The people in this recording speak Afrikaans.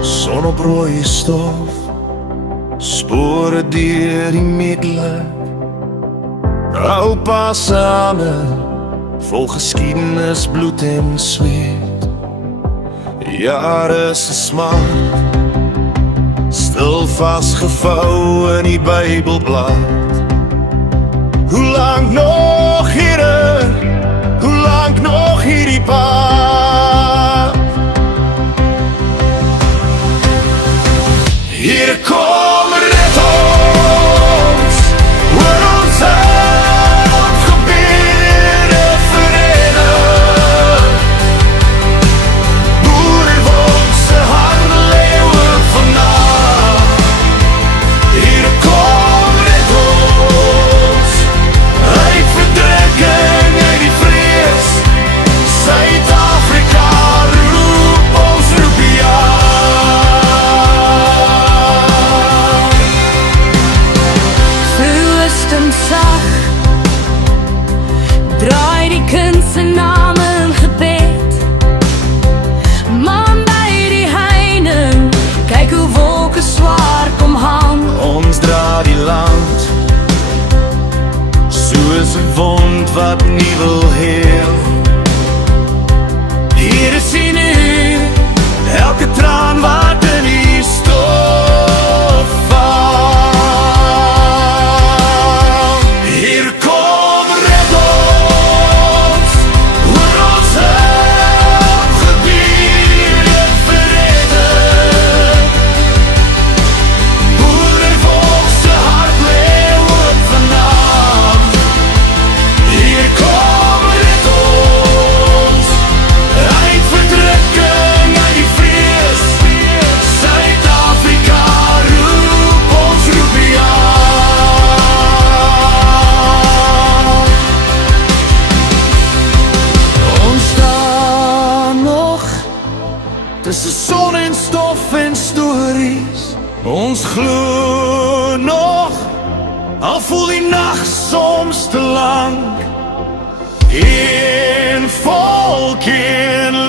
Son op rooi stof, spore deur die middle. Oupa se hande, vol geskiedenis, bloed en sweet. Jare se smart, stil vasgevou in die Bybelblad. Hoe lang nog, Here? Hoe lang nog hierdie pad? Here kom red ons, oor ons uitgebeerde vrede. Boerevolk se hande leeuwe vandag. Here kom red ons, uit verdrukking, uit die vrees. Suid-Afrika roep ons, roep ja. En sag, draai die kind se naam in gebed. Man by die heining, kyk hoe wolke swaar kom hang. Ons dra die land, soos 'n wond wat nie wil heel. Hier is hy nu, elke traan wat in die stof val. Hier kom red ons, oor ons uitgebeerde vrede. Boerevolk se hart leeuwe vandag. Hier kom red ons, uit verdrukking, uit die vrees. Suid-Afrika roep ons, roep ja. Ons staan nog tussen son en stof en stories. Ons glo nog, al voel die nag soms te lang. Een volk, een